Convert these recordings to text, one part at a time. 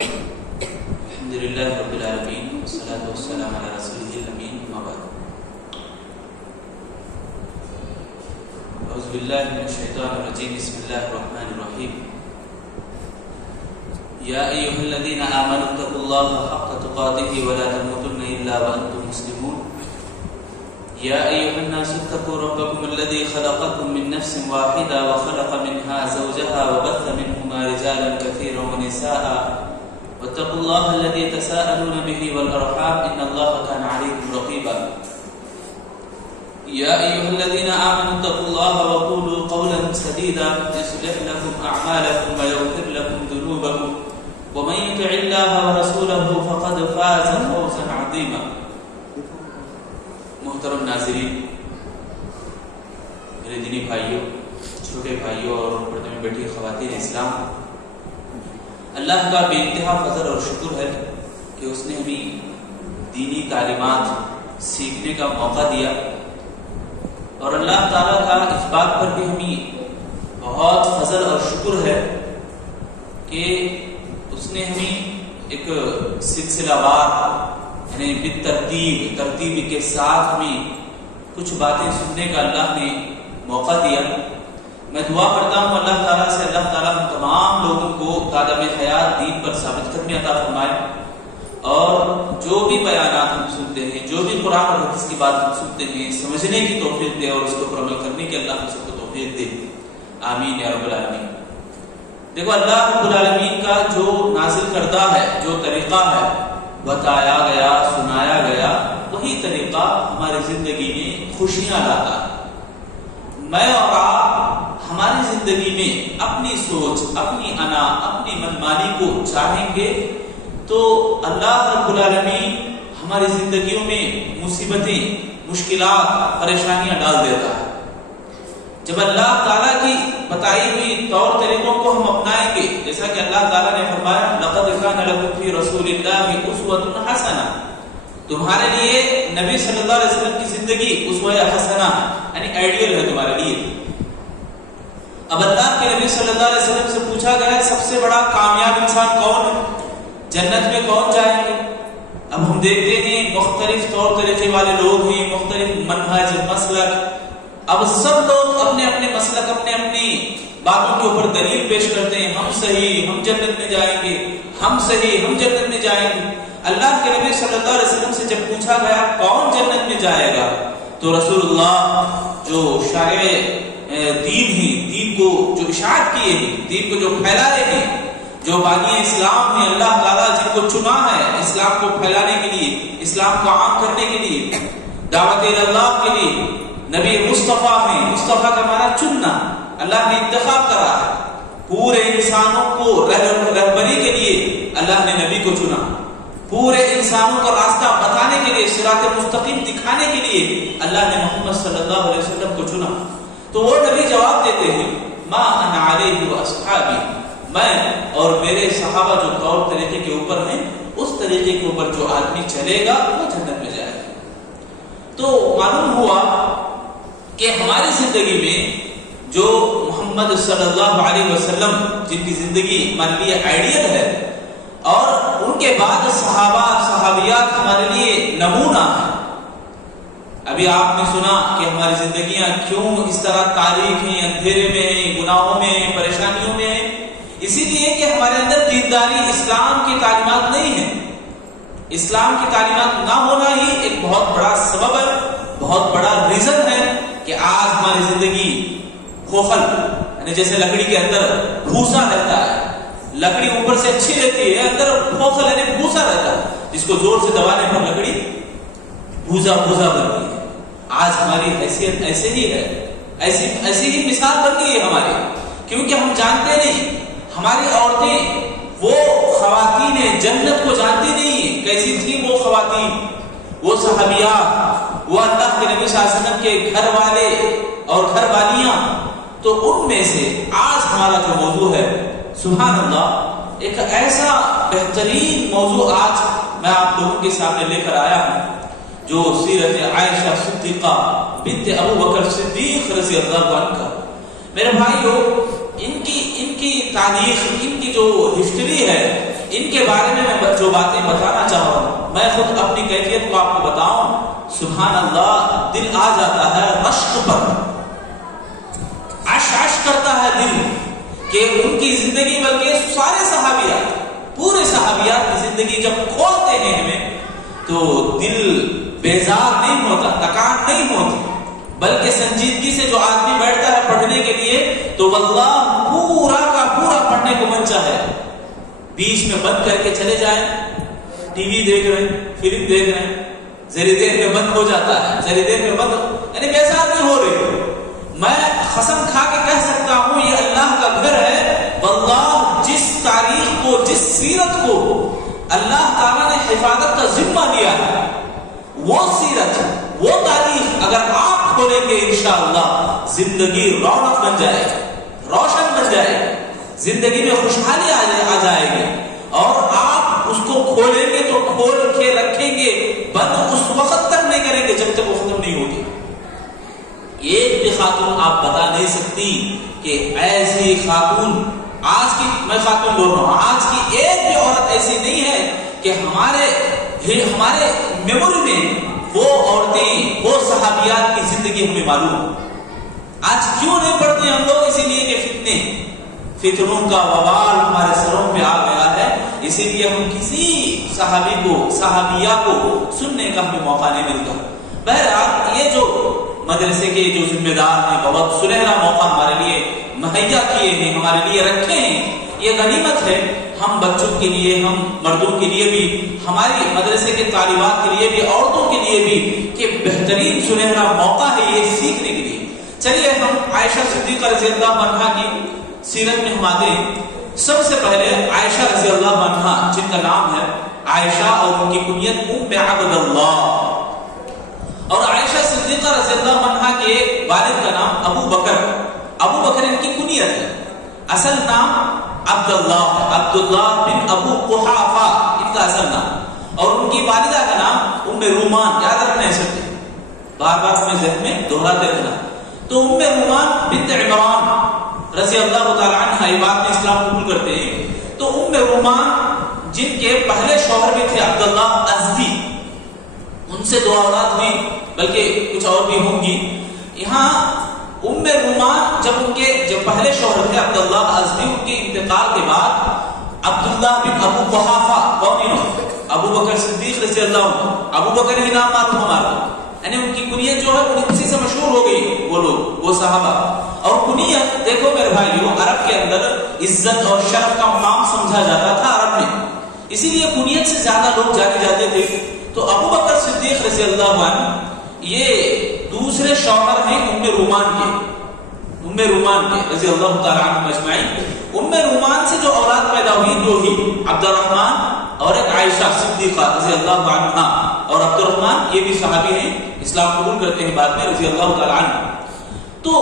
الحمدللہ رب العالمین والصلاة والسلام علی رسولہ الامین اما بعد اعوذ باللہ من الشیطان الرجیم بسم اللہ الرحمن الرحیم یا ایہا الذین آمنوا اتقوا اللہ حق تقاتہ ولا تموتن الا وانتم مسلمون یا ایہا الناس اتقوا ربکم الذی خلقکم من نفس واحدہ وخلق منها زوجها وبث منهما رجالا كثيرا ونساء واتقوا الله الذي تساءلون به والأرحام إن الله كان عليكم رقيبا يا أيها الذين آمنوا اتقوا الله وقولوا قولا سديدا يصلح لكم أعمالكم ويغفر لكم ذنوبكم ومن يطع الله ورسوله فقد فاز فوزا عظيما. محترم ناظرین، میرے دینی بھائیوں، چھوٹے بھائیوں اور پردے میں بیٹھی خواتین اسلام، اللہ کا بے انتہا فضل اور شکر ہے کہ اس نے ہمیں دینی تعلیمات سیکھنے کا موقع دیا، اور اللہ تعالیٰ کا اس بات پر بھی ہمیں بہت فضل اور شکر ہے کہ اس نے ہمیں ایک سلسلہ وار یعنی ترتیب کے ساتھ ہمیں کچھ باتیں سننے کا اللہ نے موقع دیا. میں دعا کرتا ہوں اللہ تعالیٰ سے اللہ تعالیٰ ہم تمام لوگوں کو قدم حیات دین پر ثابت قدمی عطا فرمائے، اور جو بھی بیانات ہم سنتے ہیں، جو بھی قرآن اور حدیث کی بات ہم سنتے ہیں، سمجھنے کی توفیق دے اور اس کو پر عمل کرنے کی اللہ ہم سب کو توفیق دے. آمین یا رب العالمین. دیکھو، اللہ رب العالمین کا جو نازل کردہ ہے، جو طریقہ ہے، بتایا گیا، سنایا گیا، وہی طریقہ ہماری زندگی میں خوشیاں لاتا ہے. میں اور آپ ہماری زندگی میں اپنی سوچ، اپنی انا، اپنی منمانی کو چاہیں گے تو اللہ رب العالمین ہماری زندگیوں میں مصیبتیں، مشکلات، پریشانیاں ڈال دیتا ہے. جب اللہ تعالیٰ کی بتائی ہوئی طور طریقوں کو ہم اپنائیں گے، جیسا کہ اللہ تعالیٰ نے فرمایا لَقَدْ كَانَ لَكُمْ فِي رَسُولِ اللَّهِ أُسْوَةٌ حَسَنَةٌ، تمہارے لیے نبی صلی اللہ علیہ وسلم کی زندگی اسوہ حسنہ یعنی آئیڈیل ہے تمہارے لیے. اب اللہ کے نبی صلی اللہ علیہ وسلم سے پوچھا گیا سب سے بڑا کامیاب انسان کون ہے، جنت میں کون جائیں گے؟ اب ہم دیکھتے ہیں مختلف طور طریقے والے لوگ ہیں، مختلف منہج، مسلک. اب سب لوگ اپنے اپنے مسلک، اپنی اپنی باتوں کے اوپر دلیل پیش کرتے ہیں، ہم صحیح، ہم جنت میں جائیں گے، ہم صحیح، ہم جنت میں جائیں گے. اللہ کے نبی صلی اللہ علیہ وسلم سے جب پوچھا گیا کون جنت میں جائے گا، تو رسول اللہ جو شارع دین ہی، دین کو جو اشاعت کیے ہیں، دین کو جو پھیلا رہے ہیں، جو بانی اسلام ہیں، اللہ تعالیٰ جن کو چنا ہے اسلام کو پھیلانے کے لیے، اسلام کو عام کرنے کے لیے، دعوت اللہ کے لیے، نبی مصطفیٰ ہیں. مصطفیٰ کا معنی چننا، اللہ نے انتخاب کرا ہے. پورے انسانوں کو رہبری کے لیے اللہ نے نبی کو چنا، پورے انسانوں کو راستہ بتانے کے لیے، صراط مستقیم دکھانے کے لیے اللہ نے محمد صلی اللہ علیہ وسلم کو چنا. تو وہ نبی جواب دیتے ہیں ما انا علیہ واصحابی، میں اور میرے صحابہ جو طور طریقے کے اوپر ہیں، اس طریقے کے اوپر جو آدمی چلے گا وہ جنت میں جائے گا. تو معلوم ہوا کہ ہماری زندگی میں جو محمد صلی اللہ علیہ وسلم جن کی زندگی ہمارے لیے آئیڈیل ہے، اور ان کے بعد صحابہ صحابیات ہمارے لیے نمونہ ہیں. ابھی آپ نے سنا کہ ہماری زندگیاں کیوں اس طرح تاریک ہیں، اندھیرے میں ہیں، گناہوں میں ہیں، پریشانیوں میں ہیں. اسی لیے کہ ہمارے اندر دینداری، اسلام کی تعلیمات نہیں ہیں. اسلام کی تعلیمات نہ ہونا ہی ایک بہت بڑا سبب ہے، بہت بڑا ریزن ہے کہ آج ہماری زندگی کھوکھل، یعنی جیسے لکڑی کے اندر بھوسا رہتا ہے، لکڑی اوپر سے اچھی رہتی ہے، اندر کھوکھل یعنی بھوسا رہتا ہے، جس کو زور سے دبانے پر لکڑی بھوسا بنتی ہے. آج ہماری حیثیت ایسے ہی ہے، ایسی ہی مثال بن گئی ہے ہماری، کیونکہ ہم جانتے نہیں، ہماری عورتیں وہ خواتین جنت کو جانتی نہیں ہیں. کیسی تھی وہ خواتین، وہ صحابیات، وہ اللہ کے نبی صلی اللہ علیہ وسلم کے گھر والے اور گھر والیاں. تو ان میں سے آج ہمارا جو موضوع ہے، سبحان اللہ، ایک ایسا بہترین موضوع آج میں آپ لوگوں کے سامنے لے کر آیا ہوں، جو سیرت عائشہ صدیقہ بنت ابو بکر صدیق رضی اللہ عنہ. میرے بھائیو، ان کی تاریخ، ان کی جو ہسٹری ہے، ان کے بارے میں جو باتیں بتانا چاہ رہا ہوں، میں خود اپنی کیفیت کو آپ کو بتاؤں، سبحان اللہ، دل آ جاتا ہے رشک پر، عش کرتا ہے دل کہ ان کی زندگی، بلکہ سارے صحابیات، پورے صحابیات کی زندگی جب کھولتے ہیں ہمیں تو دل بیزار نہیں ہوتا، تکان نہیں ہوتی، بلکہ سنجیدگی سے جو آدمی بیٹھتا ہے پڑھنے کے لیے تو واللہ پورا کا پورا پڑھنے کو من چاہے، بیچ میں بند کر کے چلے جائیں، ٹی وی دیکھ رہے ہیں، فلم دیکھ رہے ہیں، ذری دیر میں بند ہو جاتا ہے، ذری دیر میں بند، یعنی بیزار نہیں ہو رہے۔ میں قسم کھا کے کہہ سکتا ہوں یہ اللہ کا گھر ہے، واللہ جس تاریخ کو، جس سیرت کو اللہ تعالیٰ نے حفاظت کا ذمہ لیا ہے، وہ سیرت، وہ تاریخ اگر آپ کھولیں گے انشاءاللہ زندگی رونق بن جائے، روشن بن جائے، زندگی میں خوشحالی آ جائے گی، اور آپ اس کو کھولیں گے تو کھول کے رکھیں گے، بند اس وقت تک نہیں کریں گے جب تک وہ ختم نہیں ہوگی۔ ایک بھی خاتون آپ بتا نہیں سکتی کہ ایسی خاتون، آج کی، میں خاتون بول رہا ہوں، آج کی ایک بھی عورت ایسی نہیں ہے کہ ہمارے میموری میں وہ عورتیں، وہ صحابیات کی زندگی ہمیں معلوم ہو۔ آج کیوں نہیں پڑھتے ہم لوگ؟ اسی لیے کہ فتنوں کا وبال ہمارے سروں پہ آ گیا ہے، اسی لیے ہم کسی صحابی کو، صحابیہ کو سننے کا ہمیں موقع نہیں ملتا۔ بہرحال یہ جو مدرسے کے جو ذمہ دار ہیں بہت سنہرا موقع ہمارے لیے مہیا کیے ہیں، ہمارے لیے رکھے ہیں، یہ غنیمت ہے ہم بچوں کے لیے، ہم مردوں کے لیے بھی، ہماری مدرسے کے طالبات کے لیے بھی، عورتوں کے لیے بھی، کہ بہترین سنہرا موقع ہے یہ سیکھنے کے لیے۔ چلیے ہم عائشہ صدیقہ رضی اللہ عنہا کی سیرت میں ہم آتے ہیں۔ سب سے پہلے عائشہ رضی اللہ عنہا، جن کا نام ہے عائشہ اور ان کی کنیت ام عبد اللہ، اور عائشہ صدیقہ رضی اللہ عنہا کے والد کا نام ابو بکر، ابو بکر ان کی کنیت ہے، اصل نام عبداللہ ہے، عبداللہ بن ابو قحافہ ان کا اصل نام، اور ان کی والدہ کا نام ام رومان، یاد رکھنا ہے سب، بار بار اپنے ذہن میں دہراتے رہنا۔ تو ام رومان بنت عمران رضی اللہ تعالی عنہ یہ بات میں اسلام قبول کرتے ہیں۔ تو ام رومان جن کے پہلے شوہر بھی تھے عبداللہ ازدی، ان سے 2 اولاد ہوئی، بلکہ کچھ اور بھی ہوں گی۔ یہاں ام رومان جب پہلے شوہر تھے عبداللہ ازدی، ان کے انتقال کے بعد عبداللہ بن ابو قحافہ، کون؟ ابو بکر صدیق رضی اللہ عنہ، ابو بکر ہی نام معروف ہمارا، یعنی ان کی کنیت جو ہے اسی سے مشہور ہو گئی، وہ لوگ، وہ صحابہ۔ اور کنیت دیکھو میرے بھائیو، عرب کے اندر عزت اور شرف کا مقام سمجھا جاتا تھا عرب میں، اسی لیے کنیت سے زیادہ لوگ جانے جاتے تھے۔ تو ابو بکر صدیق رضی اللہ عنہ یہ دوسرے شوہر ہیں ام رومان کے رضی اللہ تعالی عنہ اجمعین۔ ام رومان سے جو اولاد پیدا ہوئی 2 ہی، عبد الرحمن اور ایک عائشہ صدیقہ رضی اللہ عنہا، اور عبد الرحمن یہ بھی صحابی ہیں، اسلام قبول کرتے ہیں بعد میں، رضی اللہ تعالی عنہ۔ تو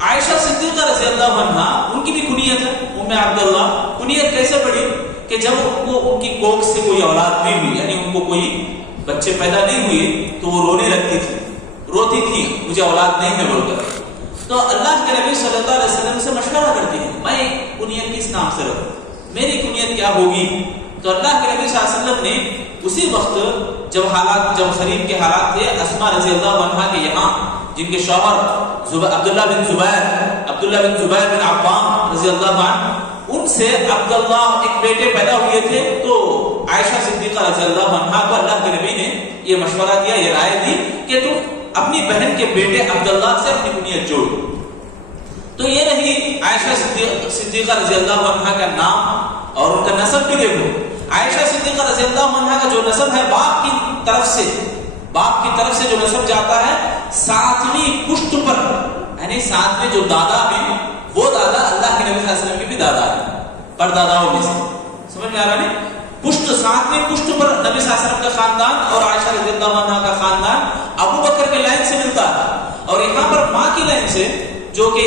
عائشہ صدیقہ رضی اللہ عنہا ان کی بھی کنیت ہے ام عبداللہ۔ کنیت کیسے پڑی کہ جب ان کی کوکھ سے کوئی اولاد نہیں ہوئی، یعنی ان کو کوئی بچے پیدا نہیں ہوئے تو وہ رونے لگتی تھی، روتی تھی، مجھے اولاد نہیں ہے بول کر۔ تو اللہ کے نبی صلی اللہ علیہ وسلم سے مشورہ کرتی ہے، میں کنیت کس نام سے رکھوں، میری کنیت کیا ہوگی؟ تو اللہ کے نبی صلی اللہ علیہ وسلم نے اسی وقت جب خریف کے حالات تھے، اسماء رضی اللہ عنہا کے یہاں، جن کے شوہر عبداللہ بن زبیر بن عوام رضی اللہ عنہ، ان سے عبداللہ ایک بیٹے پیدا ہوئے تھے۔ تو عائشہ صدیقہ رضی اللہ عنہا کو اللہ کے نبی نے یہ مشورہ دیا، یہ رائے دی کہ تم اپنی بہن کے بیٹے عبداللہ سے اپنی کنیت جوڑ۔ تو یہ رہی عائشہ صدیقہ رضی اللہ عنہا کا نام اور ان کا نسب بھی دیکھو۔ عائشہ صدیقہ رضی اللہ عنہا کا جو نسب ہے باپ کی طرف سے جو نسب جاتا ہے 7ویں پشت پر، یعنی 7ویں جو دادا ہیں وہ دادا اللہ کے نبی صلی اللہ علیہ وسلم کے بھی دادا ہیں، پرداداؤں میں سے، سمجھ میں آ رہا ہے؟ پشت 7ویں پشت پر نبی صلی اللہ علیہ وسلم کا خاندان اور عائشہ رضی اللہ عنہا کا خاندان ابو بکر کے لائن سے ملتا ہے، اور یہاں پر ماں کی لائن سے جو کہ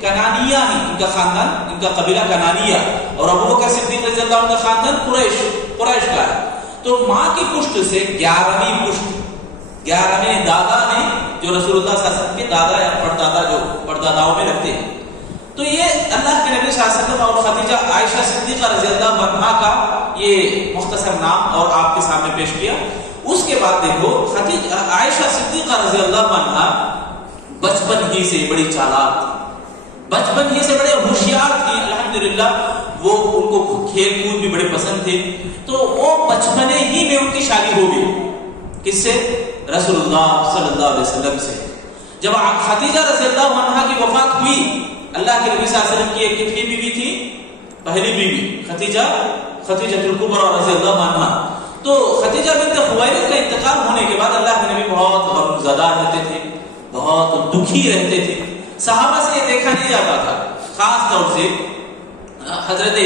کنانیہ ہیں، ان کا خاندان، ان کا قبیلہ کنانیہ، اور ابو بکر صدیق رضی اللہ عنہ کا خاندان قریش کا ہے۔ تو ماں کی پشت سے 11ویں دادا نے جو رسول اللہ صلی اللہ علیہ وسلم کے دادا یا پرداداؤں میں رکھتے ہیں۔ تو یہ اللہ کے نبی صلی اللہ علیہ وسلم اور خدیجہ عائشہ صدیقہ رضی اللہ عنہا کا یہ مختصر نام اور آپ کے سامنے پیش کیا. اس کے بعد دیکھو خدیجہ عائشہ صدیقہ رضی اللہ عنہا بچپن ہی سے بڑی چالاک تھی، بچپن ہی سے بڑے ہوشیار تھی. الحمدللہ وہ ان کو کھیل کود بھی بڑے پسند تھے. تو وہ بچپنے ہی میں ان کی شادی ہو گئی. کس سے؟ رسول اللہ صلی اللہ علیہ وسلم سے. جب خدیجہ رضی اللہ عنہا کی وفات ہوئی، اللہ کے نبی صلی اللہ علیہ وسلم کی ایک کتنی بیوی تھی؟ پہلی بیوی خدیجہ الکبریٰ رضی اللہ عنہا. تو خدیجہ بنت خویلد کا انتقال ہونے کے بعد اللہ کے نبی بہت غمزدہ رہتے تھے، بہت دکھی رہتے تھے. صحابہ سے یہ دیکھا نہیں جاتا تھا. خاص طور سے حضرت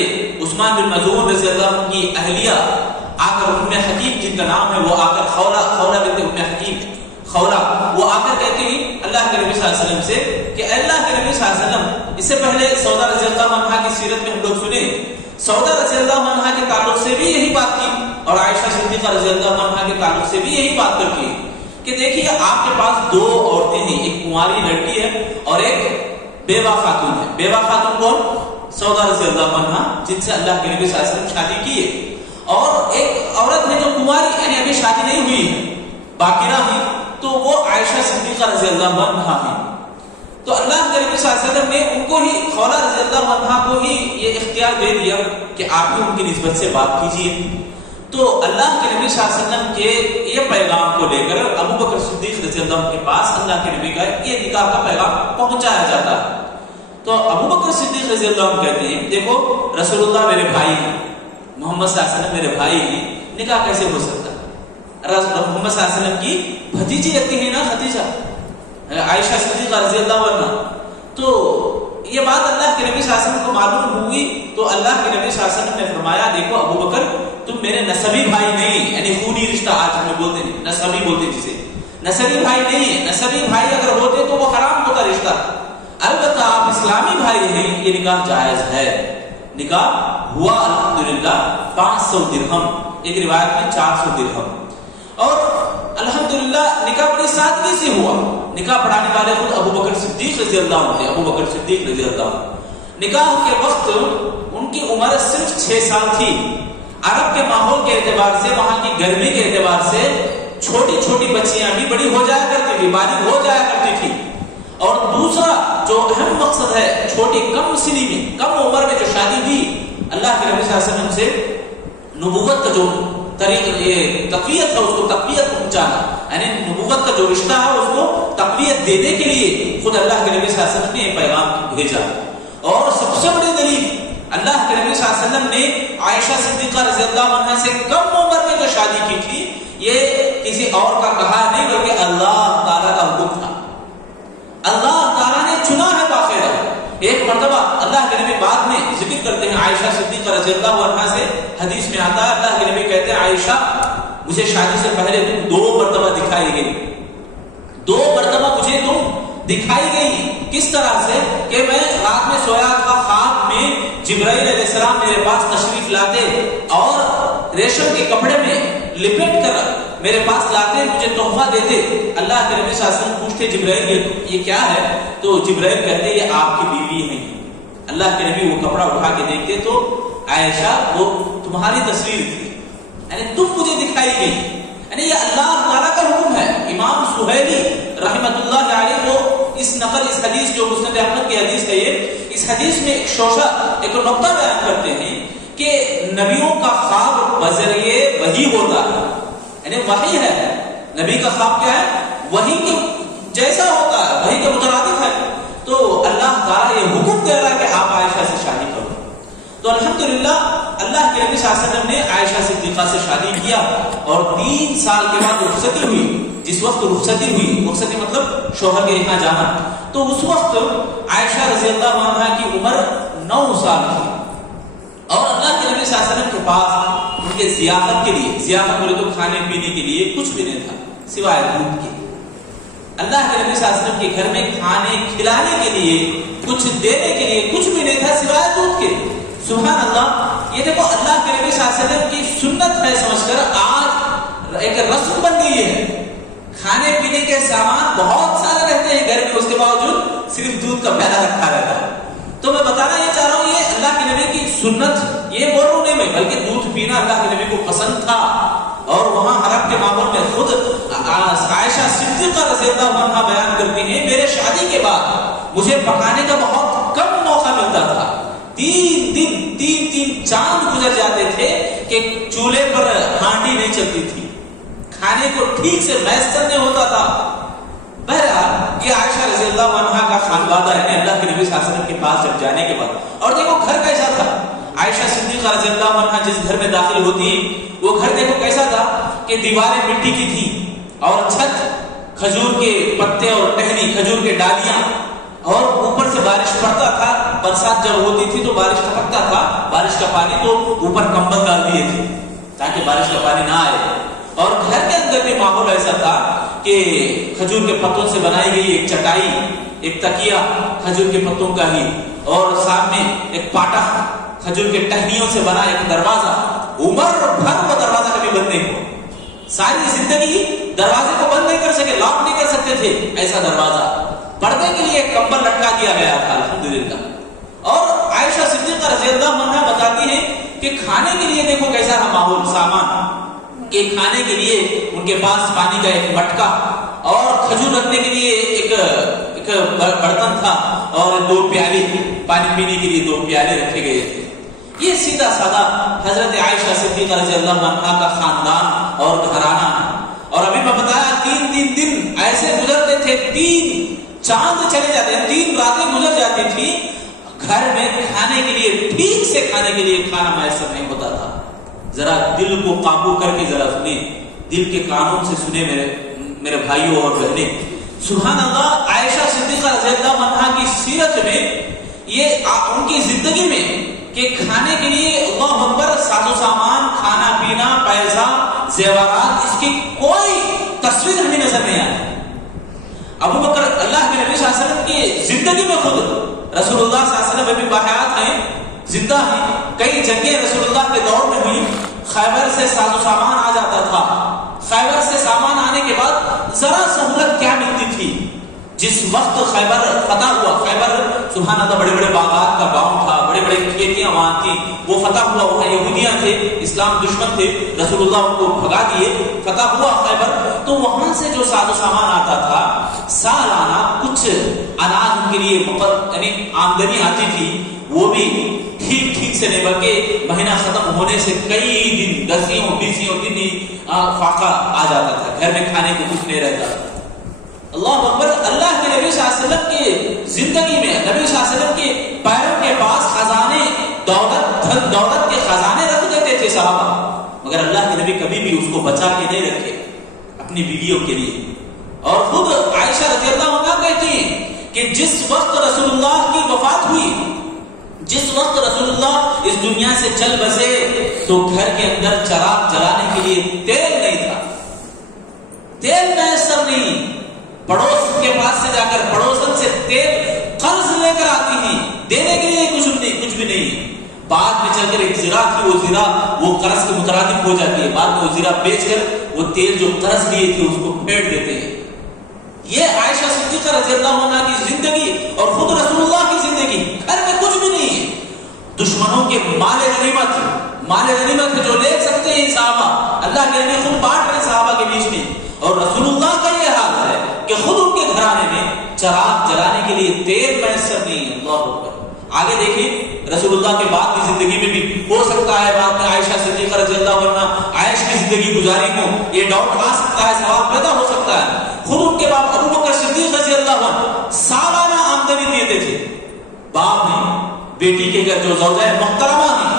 عثمان بن مظعون رضی اللہ عنہ کی اہلیہ آ کر ام حکیم جن کا نام ہے، وہ آ کر خولہ بنت ام حکیم خولہ، وہ آ کر کہتی ہیں اللہ کے نبی صلی اللہ علیہ وسلم سے کہ اللہ کے نبی صلی اللہ علیہ وسلم. اس سے پہلے سودا رضی اللہ عنہا کی سیرت میں ہم لوگ سنے، سودا رضی اللہ عنہا کے تعلق سے بھی یہی بات کی اور عائشہ صدیقہ رضی اللہ عنہا کے تعلق سے بھی یہی بات کرتی ہے کہ دیکھیے آپ کے پاس دو عورتیں ہیں، ایک کنواری لڑکی ہے اور ایک بیوہ خاتون ہے. بیوہ خاتون کون؟ سودا رضی اللہ عنہا جن سے اللہ کے نبی صلی اللہ علیہ وسلم شادی کی ہے، اور ایک عورت ہے جو کنواری یعنی ابھی شادی نہیں ہوئی ہے، باقرہ ہے، تو وہ عائشہ صدیقہ رضی اللہ عنہا ہے. تو اللہ کے نبی صلی اللہ علیہ وسلم نے ان کو ہی خولہ رضی اللہ عنہا کو ہی یہ اختیار دے دیا کہ آپ بھی ان کی نسبت سے بات کیجیے. تو اللہ کے نبی صلی اللہ علیہ وسلم کے یہ پیغام کو لے کر ابو بکر صدیق رضی اللہ عنہ کے پاس اللہ کے نبی کا یہ نکاح کا پیغام پہنچایا جاتا ہے. تو ابو بکر صدیق رضی اللہ عنہ کہتے ہیں دیکھو رسول اللہ میرے بھائی ہیں، محمد صلی اللہ علیہ وسلم میرے بھائی ہیں، نکاح کیسے ہو سکتا ہے؟ محمد صلی اللہ علیہ وسلم کی بھتیجی لگتی ہے نا خدیجہ عائشہ صدیقہ رضی اللہ عنہ. تو یہ بات اللہ کے نبی صلی اللہ علیہ وسلم کو معلوم ہوئی تو اللہ کے نبی صلی اللہ علیہ وسلم نے فرمایا دیکھو ابو بکر تم میرے نسبی بھائی نہیں، یعنی خونی رشتہ آج ہم بولتے ہیں نسبی بولتے جسے، نسبی بھائی نہیں ہے. نسبی بھائی اگر ہوتے تو وہ حرام ہوتا رشتہ. البتہ آپ اسلامی بھائی ہیں، یہ نکاح جائز ہے. نکاح ہوا الحمدللہ 500 درہم، ایک روایت میں 400 درہم. اور الحمدللہ نکاح بڑی سادگی سے ہوا. نکاح پڑھانے والے خود ابو بکر صدیق رضی اللہ عنہ تھے. ابو بکر صدیق رضی اللہ عنہ نکاح کے وقت ان کی عمر صرف 6 سال تھی. عرب کے ماحول کے اعتبار سے، وہاں کی گرمی کے اعتبار سے چھوٹی چھوٹی بچیاں بھی بڑی ہو جایا کرتی تھی، بالغ ہو جایا کرتی تھی. اور دوسرا جو اہم مقصد ہے چھوٹی کم سنی میں کم عمر میں جو شادی ہوئی، اللہ کے نبی صلی اللہ علیہ وسلم سے نبوت کا جو طریقہ یہ تقویت ہے اس کو تقویت پہنچانا، یعنی نبوت کا جو رشتہ ہے اس کو تقویت دینے کے لیے خود اللہ کے نبی صلی اللہ علیہ وسلم نے یہ پیغام بھیجا. اور سب سے بڑی دلیل اللہ کے نبی صلی اللہ علیہ وسلم نے عائشہ صدیقہ رضی اللہ عنہا سے کم عمر میں جو شادی کی تھی یہ کسی اور کا کہا نہیں بلکہ اللہ تعالیٰ کا حکم تھا. اللہ تعالیٰ نے چنا ہے باقاعدہ. ایک مرتبہ اللہ کے نبی بعد میں ذکر کرتے ہیں عائشہ صدیقہ رضی اللہ عنہا سے حدیث میں آتا ہے اللہ کے نبی کہتے ہیں عائشہ مجھے شادی سے پہلے تم 2 مرتبہ دکھائی گئی، 2 مرتبہ مجھے تم دکھائی گئی. کس طرح سے کہ میں رات میں سویا تھا، خواب میں جبرائیل علیہ السلام میرے پاس تشریف لاتے اور ریشم کے کپڑے میں لپیٹ کر میرے پاس لاتے، مجھے تحفہ دیتے. اللہ کے نبی صلی اللہ علیہ وسلم پوچھتے جبرائیل یہ کیا ہے؟ تو جبرائیل کہتے یہ آپ کی بیوی ہیں. اللہ کے نبی وہ کپڑا اٹھا کے دیکھتے تو عائشہ وہ تمہاری تصویر تھی، یعنی تم مجھے دکھائی گئی. یعنی یہ اللہ تعالیٰ کا حکم ہے. امام سہیلی رحمۃ اللہ علیہ وہ اس حدیث جو مسند احمد کی حدیث ہے یہ اس حدیث میں ایک شوشہ ایک نقطہ بیان کرتے ہیں کہ نبیوں کا خواب بذریعے وحی ہوتا ہے، یعنی وحی ہے. نبی کا خواب کیا ہے؟ وحی کے جیسا ہوتا ہے، وحی کے مترادف ہے. تو اللہ تعالیٰ یہ حکم دے رہا ہے کہ آپ عائشہ سے شادی کرو. تو الحمدللہ اللہ کے نبی صلی اللہ علیہ وسلم نے عائشہ صدیقہ سے شادی کیا اور 3 سال کے بعد رخصتی ہوئی. جس وقت رخصتی ہوئی، رخصتی مطلب شوہر کے یہاں جانا، تو اس وقت عائشہ رضی اللہ عنہا کی عمر 9 سال تھی. اور اللہ کے نبی صلی اللہ علیہ وسلم کے پاس ان کے ضیافت کے لیے، ضیافت بولے تو کھانے پینے کے لیے کچھ بھی نہیں تھا سوائے دودھ کے. اللہ کے نبی صلی اللہ علیہ وسلم کے گھر میں کھانے کھلانے کے لیے کچھ دینے کے لیے کچھ بھی نہیں تھا سوائے دودھ کے. سبحان اللہ. یہ دیکھو اللہ کے نبی صلی اللہ علیہ وسلم کی سنت ہے سمجھ کر آج ایک رسم بن گئی ہے. کھانے پینے کے سامان بہت سارے رہتے ہیں گھر میں، اس کے باوجود صرف دودھ کا پیالہ رکھا رہتا ہے. تو میں بتانا یہ چاہ رہا ہوں یہ اللہ کے نبی کی سنت، یہ بول رہا ہوں نہیں میں، بلکہ دودھ پینا اللہ کے نبی کو پسند تھا. اور وہاں عرب کے ماحول میں خود عائشہ صدیقہ رضی اللہ عنہا بیان کرتی ہیں میرے شادی کے بعد مجھے پکانے کا بہت کم موقع ملتا تھا. 3 دن 3 چاند گزر جاتے تھے کہ چولہے پر ہانڈی نہیں چلتی تھی، کھانے کو ٹھیک سے میسر نہیں ہوتا تھا. بہرحال یہ عائشہ رضی اللہ عنہا کا خانوادہ ہے اللہ کے نبی صلی اللہ علیہ وسلم کے پاس جب جانے کے بعد. اور دیکھو گھر کیسا تھا. عائشہ صدیقہ رضی اللہ عنہا جس گھر میں داخل ہوتی ہے وہ گھر دیکھو کیسا تھا کہ دیواریں مٹی کی تھی اور چھت کھجور کے پتے اور ٹہنی کھجور کے ڈالیاں، اور اوپر سے بارش پڑتا تھا. برسات جب ہوتی تھی تو بارش ٹپکتا تھا، بارش کا پانی تو اوپر کمبل ڈال دیے تھے تاکہ بارش کا پانی نہ آئے. اور گھر کے اندر بھی ماحول ایسا تھا کہ کھجور کے پتوں سے بنائی گئی ایک چٹائی، ایک تکیہ کھجور کے پتوں کا ہی، اور سامنے ایک پاٹا کھجور کے ٹہنیوں سے بنا ایک دروازہ. عمر بھر وہ دروازہ کبھی بند نہیں ہوا، ساری زندگی دروازے کو بند نہیں کر سکے، لاک نہیں کر سکتے تھے ایسا دروازہ. پردے کے لیے ایک کمبل لٹکا دیا گیا تھا الحمدللہ. اور عائشہ صدیقہ رضی اللہ عنہا بتاتی ہیں کہ کھانے کے لیے دیکھو کیسا ہے ماحول، سامان کہ کھانے کے لیے ان کے پاس پانی کا ایک مٹکا اور کھجور رکھنے کے لیے ایک برتن تھا اور 2 پیالے پانی پینے کے لیے 2 پیالے رکھے گئے تھے. یہ سیدھا سادہ حضرت عائشہ صدیقہ رضی اللہ عنہا کا خاندان اور گھرانہ. اور ابھی میں بتایا 3 دن ایسے گزرتے تھے، 3 چاند چلے جاتے ہیں، 3 راتیں گزر جاتی تھی گھر میں کھانے کے لیے، ٹھیک سے کھانے کے لیے کھانا میسر نہیں ہوتا تھا. ذرا دل کو قابو کر کے ذرا سنیں، دل کے قانون سے سنیں میرے بھائیوں اور بہنیں. سبحان اللہ. عائشہ صدیقہ رضی اللہ عنہا کی سیرت میں یہ ان کی زندگی میں کہ کھانے کے لیے اللہ اکبر ساز و سامان، کھانا پینا، پیسہ، زیورات، اس کی کوئی تصویر ہمیں نظر نہیں آئی. ابو بکر اللہ کے نبی صلی اللہ علیہ وسلم کی زندگی میں خود رسول اللہ صلی اللہ علیہ وسلم ابھی باحیات ہیں، زندہ ہیں. کئی جنگیں رسول اللہ کے دور میں ہوئی. خیبر سے ساز و سامان آ جاتا تھا. خیبر سے سامان آنے کے بعد ذرا سہولت کیا ملتی تھی. جس وقت خیبر فتح ہوا، خیبر سبحان اللہ بڑے بڑے باغات کا گاؤں تھا، بڑے بڑے کھیتیاں وہاں تھی، وہ فتح ہوا. وہاں یہودیاں تھے، اسلام دشمن تھے، رسول اللہ ان کو بھگا دیے. فتح ہوا خیبر، تو وہاں سے جو ساز و سامان آتا تھا سالانہ کچھ اناج ان کے لیے یعنی آمدنی آتی تھی، وہ بھی ٹھیک سے نہیں بلکہ مہینہ ختم ہونے سے کئی دن 10 دن ہی فاقہ آ جاتا تھا، گھر میں کھانے کو کچھ نہیں رہتا. اللہ اکبر. اللہ کے نبی صلی اللہ علیہ وسلم کی زندگی میں نبی صلی اللہ علیہ وسلم کے پیروں کے پاس خزانے، دولت کے خزانے رکھ دیتے تھے صحابہ، مگر اللہ کے نبی کبھی بھی اس کو بچا کے نہیں رکھے اپنی بیویوں کے لیے. اور خود عائشہ رضی اللہ عنہا کہتی ہیں کہ جس وقت رسول اللہ کی وفات ہوئی، جس وقت رسول اللہ اس دنیا سے چل بسے، تو گھر کے اندر چراغ جلانے کے لیے تیل نہیں تھا، تیل میسر نہیں. پڑوس کے پاس سے جا کر پڑوسن سے تیل قرض لے کر آتی ہیں، دینے کے لیے کچھ بھی نہیں. بعد میں چل کر ایک زرا تھی، وہ زرا وہ قرض کے مترادف ہو جاتی ہے، بعد میں وہ زرا بیچ کر وہ تیل جو قرض لیے تھے اس کو پھینک دیتے ہیں. یہ عائشہ صدیقہ رضی اللہ عنہا کی زندگی اور خود رسول اللہ کی زندگی. گھر میں کچھ بھی نہیں ہے. دشمنوں کے مال غنیمت جو لے سکتے ہیں صحابہ، اللہ کے نبی خود بانٹ رہے صحابہ کے بیچ میں. اور رسول اللہ کا یہ حال ہے کہ خود ان کے گھرانے میں چراغ جلانے کے لیے تیل میسر نہیں ہے. اللہ اکبر. آگے دیکھیں رسول اللہ کے بعد کی زندگی میں بھی ہو سکتا ہے بعد میں عائشہ صدیقہ رضی اللہ عنہا عائش کی زندگی گزاری کو یہ ڈاؤٹ آ سکتا ہے، سوال پیدا ہو سکتا ہے. خود ان کے باپ ابو بکر صدیق رضی اللہ عنہ سالانہ آمدنی دیتے تھے. باپ نے بیٹی کے گھر جو زوجہ محترمہ ہیں،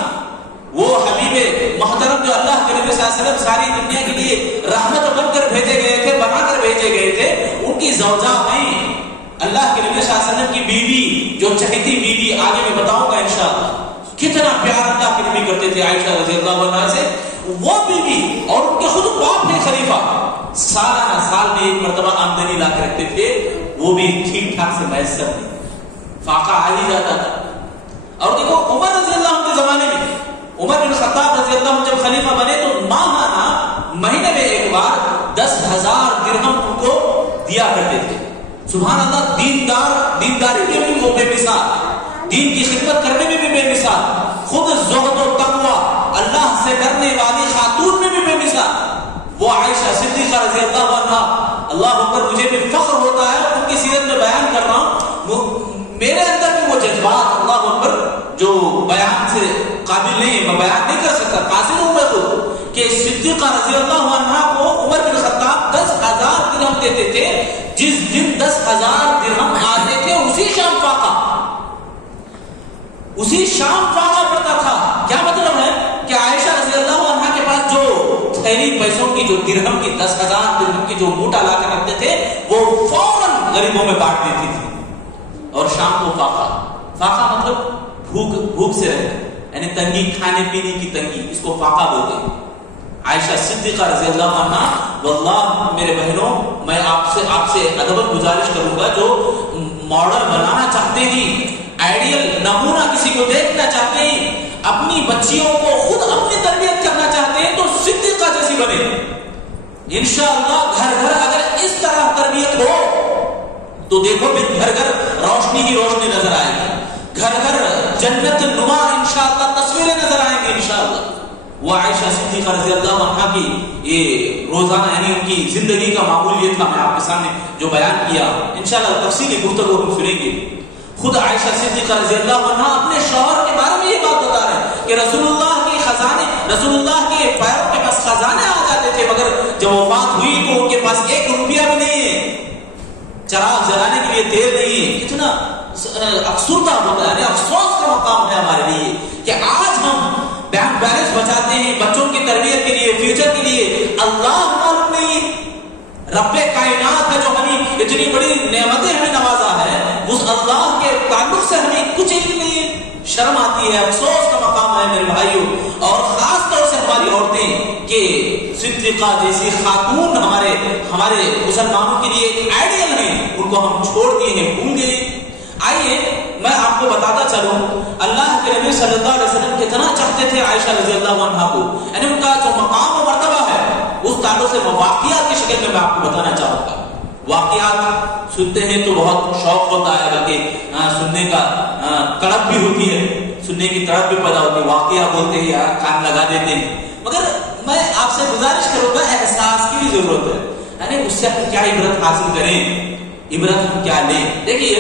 وہ حبیب محترم جو اللہ کے نبی صلی اللہ علیہ وسلم ساری دنیا کے لیے رحمت بن کر بھیجے گئے تھے، بنا کر بھیجے گئے تھے، ان کی زوجہ ہیں. اللہ کے نبی صلی اللہ علیہ وسلم کی بیوی جو چہیتی بیوی، آگے میں بتاؤں گا انشاءاللہ کتنا پیار اللہ کے نبی کرتے تھے عائشہ رضی اللہ عنہا سے. وہ بیوی اور ان کے خود باپ نے خلیفہ سالانہ سال میں ایک مرتبہ آمدنی لا کے رکھتے تھے، وہ بھی ٹھیک ٹھاک سے میسر نہیں، فاقہ آ ہی جاتا تھا. اور دیکھو عمر رضی اللہ عنہ کے زمانے میں عمر بن خطاب رضی اللہ عنہ جب خلیفہ بنے تو ماہانہ مہینے میں ایک بار 10,000 درہم ان کو دیا کرتے تھے. سبحان اللہ. دینداری کے بھی وہ بے مثال. دین کی خدمت کرنے میں بھی بے مثال، خود زہد و تقوی اللہ سے ڈرنے والی خاتون میں بھی بے مثال، وہ عائشہ صدیقہ رضی اللہ عنہا، اللہ اکبر، مجھے بھی فخر ہوتا ہے ان کی سیرت میں بیان کر رہا ہوں، میرے اندر بھی وہ جذبات اللہ اکبر جو بیان سے قابل نہیں ہے، میں بیان نہیں کر سکتا، قاصر ہوں میں خود، کہ صدیقہ رضی اللہ عنہا کو عمر بن خطاب 10,000 درہم دیتے تھے، جس دن 10,000 درہم آتے تھے اسی شام فاقہ پڑتا تھا۔ کیا مطلب ہے کہ عائشہ رضی اللہ عنہا کے پاس جو تھیلی پیسوں کی، جو درہم کی 10,000 درہم کی جو موٹا لا کر رکھتے تھے، وہ فوراً غریبوں میں بانٹ دیتی تھی، اور شام کو فاقہ مطلب بھوک سے رہنا، یعنی تنگی، کھانے پینے کی تنگی، اس کو فاقہ بولتے ہیں۔ عائشہ صدیقہ رضی اللہ عنہا، واللہ میرے بہنوں، میں آپ سے ادب گزارش کروں گا، جو ماڈل بنانا چاہتے ہیں، آئیڈیل نمونہ کسی کو دیکھنا چاہتے ہیں، اپنی بچیوں کو خود اپنی تربیت کرنا چاہتے ہیں، تو صدیقہ جیسی بنے۔ انشاءاللہ گھر گھر اگر اس طرح تربیت ہو تو دیکھو پھر گھر گھر روشنی ہی روشنی نظر آئے گی، گھر گھر جنت نما انشاءاللہ تصویریں نظر آئیں گی انشاءاللہ۔ وہ عائشہ صدیقہ رضی اللہ عنہا کی یہ روزانہ، یعنی ان کی زندگی کا معمول یہ تھا، میں آپ کے سامنے جو بیان کیا، انشاءاللہ تفصیلی گفتگو ہم سنیں گے۔ خود عائشہ صدیقہ رضی اللہ عنہا اپنے شوہر کے بارے میں یہ بات بتا رہے ہیں کہ رسول اللہ کے خزانے، رسول اللہ کے پیروں کے پاس خزانے آ جاتے تھے، مگر جب وفات ہوئی تو ان کے پاس 1 روپیہ بھی نہیں ہے، چراغ جلانے کے لیے تیل نہیں ہے۔ کتنا افسردہ ہوتا ہے، یعنی افسوس کا مقام ہے ہمارے لیے کہ آج ہم بینک بیلنس بچاتے ہیں بچوں کی تربیت کے لیے، فیوچر کے لیے، اللہ معلوم نہیں، رب کائنات ہے جو ہمیں اتنی بڑی نعمتیں ہمیں نوازا ہے، اس اللہ کے تعلق سے ہمیں کچھ علم نہیں ہے، شرم آتی ہے، افسوس کا مقام ہے میرے بھائیوں، اور خاص طور سے ہماری عورتیں کہ صدیقہ جیسی خاتون ہمارے مسلمانوں کے لیے ایک آئیڈیل ہیں، ان کو ہم چھوڑ دیے ہیں، بھول گئے۔ آئیے میں آپ کو بتاتا چلوں، اللہ کے نبی صلی اللہ علیہ وسلم کتنا چاہتے تھے عائشہ رضی اللہ عنہا کو، یعنی ان کا جو مقام و مرتبہ ہے اس تعلق سے واقعات کی شکل میں آپ کو بتانا چاہوں گا۔ واقعات سنتے ہیں تو بہت شوق ہوتا ہے، بلکہ سننے کا تڑپ بھی ہوتی ہے، سننے کی تڑپ بھی پیدا ہوتی ہے، واقعہ بولتے ہیں یار کان لگا دیتے ہیں، مگر میں آپ سے گزارش کروں گا احساس کی بھی ضرورت ہے، یعنی اس سے ہم کیا عبرت حاصل کریں، عبرت ہم کیا لیں۔ دیکھیے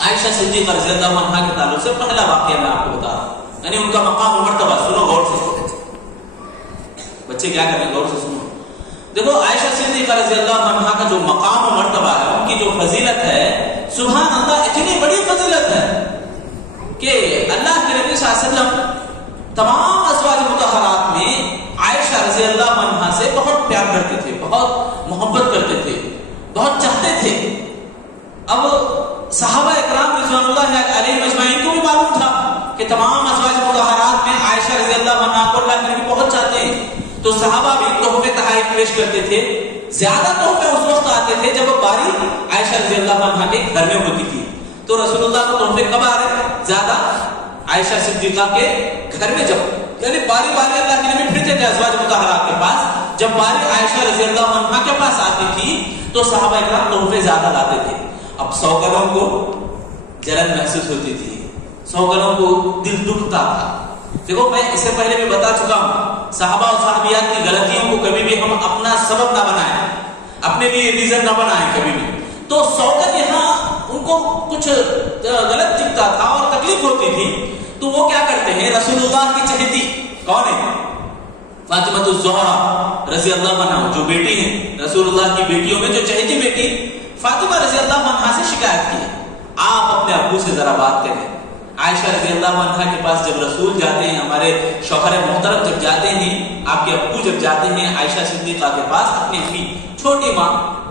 عائشہ صدیقہ رضی اللہ عنہا کے تعلق سے پہلا واقعہ میں آپ کو بتا رہا ہوں، یعنی ان کا مقام و مرتبہ، سنو غور سے، بچے کیا کر رہے ہیں غور سے سنو۔ دیکھو عائشہ صدیقہ رضی اللہ عنہا کا جو مقام و مرتبہ ہے، ان کی جو فضیلت ہے، سبحان اللہ، اتنی بڑی فضیلت ہے کہ اللہ کے نبی صلی اللہ علیہ وسلم تمام ازواج مطہرات میں عائشہ رضی اللہ عنہا سے بہت پیار کرتے تھے، بہت محبت کرتے تھے، بہت چاہتے تھے۔ اب صحابہ اکرام رضوان اللہ علیہ اجمعین کو بھی معلوم تھا کہ تمام ازواج مطہرات میں عائشہ رضی اللہ عنہا کو اللہ کے نبی بہت چاہتے ہیں، تو صحابہ بھی تحفے تحائف پیش کرتے تھے۔ زیادہ تحفے اس وقت آتے تھے جب باری عائشہ رضی اللہ عنہا کے گھر میں ہوتی تھی، تو رسول اللہ کو تحفے کب آ رہے تھے؟ زیادہ عائشہ صدیقہ کے گھر میں، جب یعنی باری اللہ کے نبی پھرتے تھے ازواج مطہرات کے پاس، جب باری عائشہ رضی اللہ عنہا کے پاس آتی تھی تو صحابہ اکرام تحفے زیادہ لاتے تھے۔ اب سوگنوں کو جلن محسوس ہوتی تھی، سوگنوں کو دل دکھتا تھا۔ دیکھو میں اس سے پہلے بھی بتا چکا ہوں، صحابہ اور صحابیات کی غلطیوں کو کبھی بھی ہم اپنا سبب نہ بنائیں، اپنے لیے ریزن نہ بنائیں کبھی بھی۔ تو سوگن یہاں ان کو کچھ غلط دکھتا تھا اور تکلیف ہوتی تھی، تو وہ کیا کرتے ہیں، رسول اللہ کی چہیتی کون ہے؟ فاطمہ الزہرا رضی اللہ عنہا، جو بیٹی ہیں رسول اللہ کی بیٹیوں میں جو چہیتی بیٹی فاطمہ رضی اللہ عنہا سے شکایت کی، آپ اپنے ابو سے ذرا بات کریں۔ عائشہ رضی اللہ عنہا کے پاس جب رسول جاتے ہیں، ہمارے شوہر محترم جب جاتے ہیں، آپ کے ابو جب جاتے ہیں عائشہ صدیقہ کے پاس، اپنی امی چھوٹی ماں،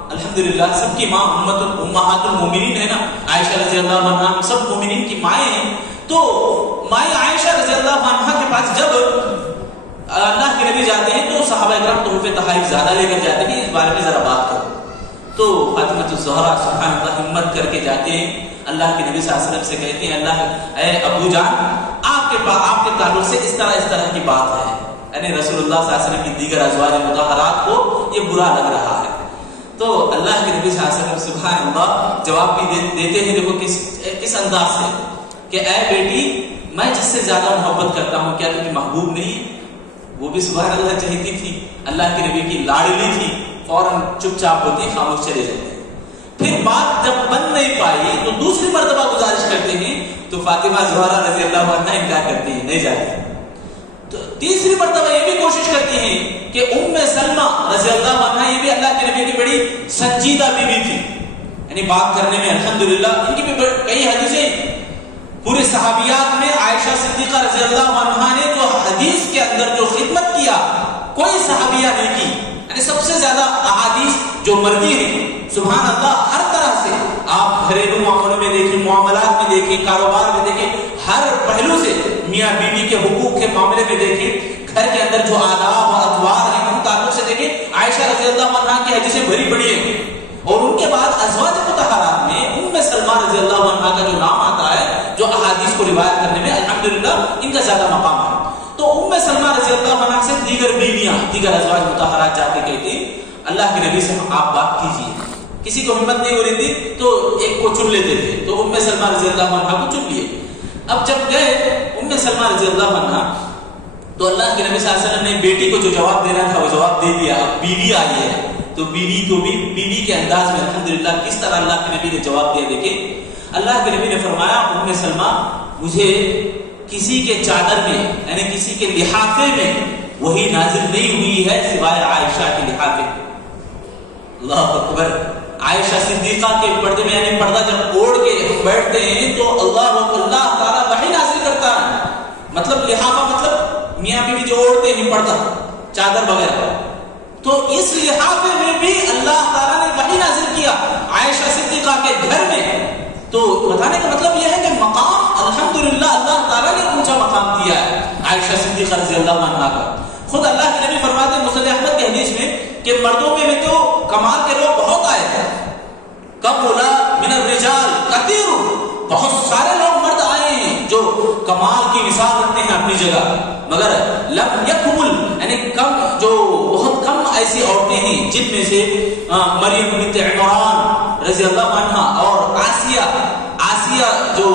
الحمدللہ سب کی ماں امہات المومنین ہے نا، عائشہ رضی اللہ عنہا سب مومنین کی مائیں ہیں، تو مائیں عائشہ رضی اللہ عنہا کے پاس جب اللہ کے نبی جاتے ہیں تو صحابہ اکرام تحفے تحائف زیادہ لے کر جاتے ہیں، اس بارے میں ذرا بات کرو۔ تو فاطمہ الزہرا سبحان اللہ ہمت کر کے جاتے ہیں، اللہ کے نبی صلی اللہ علیہ وسلم سے کہتے ہیں، اللہ اے ابو جان، آپ کے تعلق سے اس طرح کی بات ہے، یعنی رسول اللہ صلی اللہ علیہ وسلم کی دیگر ازواج مطہرات کو یہ برا لگ رہا ہے۔ تو اللہ کے نبی صلی اللہ علیہ وسلم سبحان اللہ جواب بھی دیتے ہیں، دیکھو کس انداز سے، کہ اے بیٹی میں جس سے زیادہ محبت کرتا ہوں کیا تجھے محبوب نہیں؟ وہ بھی سبحان اللہ چاہتی تھی، اللہ کے نبی کی لاڈلی تھی، فوراً چپ چاپ ہوتی خاموش چلے جاتے. پھر بات جب بن نہیں پائی تو دوسری مرتبہ گزارش کرتے ہیں تو فاطمہ زہرا رضی اللہ عنہا انکار کرتی ہیں، نہیں جاتی. تو تیسری مرتبہ یہ بھی کوشش کرتی ہیں کہ ام سلمہ رضی اللہ عنہا یہ بھی اللہ کے نبی کی بڑی سنجیدہ بیوی تھی، یعنی بات کرنے میں الحمدللہ ان کی بھی کئی حدیثیں پورے صحابیات میں عائشہ صدیقہ رضی اللہ عنہا نے جو حدیث کے اندر جو خدمت کیا کوئی صحابیہ نہیں کی، یعنی سب سے زیادہ احادیث جو مروی ہیں سبحان اللہ ہر طرح سے آپ گھریلو معاملوں میں دیکھیں، معاملات میں دیکھیں، کاروبار میں دیکھیں، ہر پہلو سے میاں بیوی کے حقوق کے معاملے میں دیکھیں، گھر کے اندر جو آداب اور اطوار ہیں ان تعلق سے دیکھیں، عائشہ رضی اللہ عنہا کی حدیثیں بھری بڑی ہیں. اور ان کے بعد ازواج مطہرات میں ام سلمہ رضی اللہ عنہا کا جو نام آتا ہے جو احادیث کو روایت کرنے میں الحمدللہ ان کا زیادہ مقام ہے. تو ام سلمہ رضی اللہ عنہا سے دیگر بیویاں دیگر ازواج مطہرات جا کے کہتی اللہ کے نبی سے آپ بات کیجیے. کسی کو ہمت نہیں ہو رہی تھی تو ایک کو چن لیتے تھے، تو ام سلمہ رضی اللہ عنہا کو چن لیے. اب جب گئے ام سلمہ رضی اللہ عنہا تو اللہ کے نبی صلی اللہ علیہ وسلم نے بیٹی کو جو جواب دینا تھا وہ جواب دے دیا. اب بیوی آئی ہے تو بیوی کو بھی بیوی کے انداز میں الحمدللہ کس طرح اللہ کے نبی نے جواب دیا. دیکھیں اللہ کے نبی نے فرمایا ام سلمہ مجھے کسی کے چادر میں یعنی کسی کے لحافے میں وہی نازل نہیں ہوئی ہے سوائے عائشہ کے لحافے. اللہ اکبر. عائشہ صدیقہ کے پردے میں یعنی پردہ جب اوڑھ کے بیٹھتے ہیں تو اللہ تعالیٰ وحی نازل کرتا ہے. مطلب لحافہ مطلب میاں بیوی جو اوڑھتے ہیں پردہ چادر وغیرہ، تو اس لحافے میں بھی اللہ تعالیٰ نے وحی نازل کیا عائشہ صدیقہ کے گھر میں. تو بتانے کا مطلب یہ ہے کہ مقام الحمدللہ اللہ تعالیٰ نے اونچا مقام دیا ہے عائشہ صدیقہ رضی اللہ عنہا کا. خود اللہ کے نبی فرماتے ہیں مسند احمد کی حدیث میں کہ مردوں میں تو کمال کے لوگ بہت آئے ہیں، کملا من الرجال کثیر، بہت سارے لوگ مرد آئے ہیں جو کمال کی مثال رکھتے ہیں اپنی جگہ، مگر لم یکمل یعنی کم جو بہت کم ایسی عورتیں ہیں جن میں سے مریم بنت عمران رضی اللہ عنہا اور آسیہ جو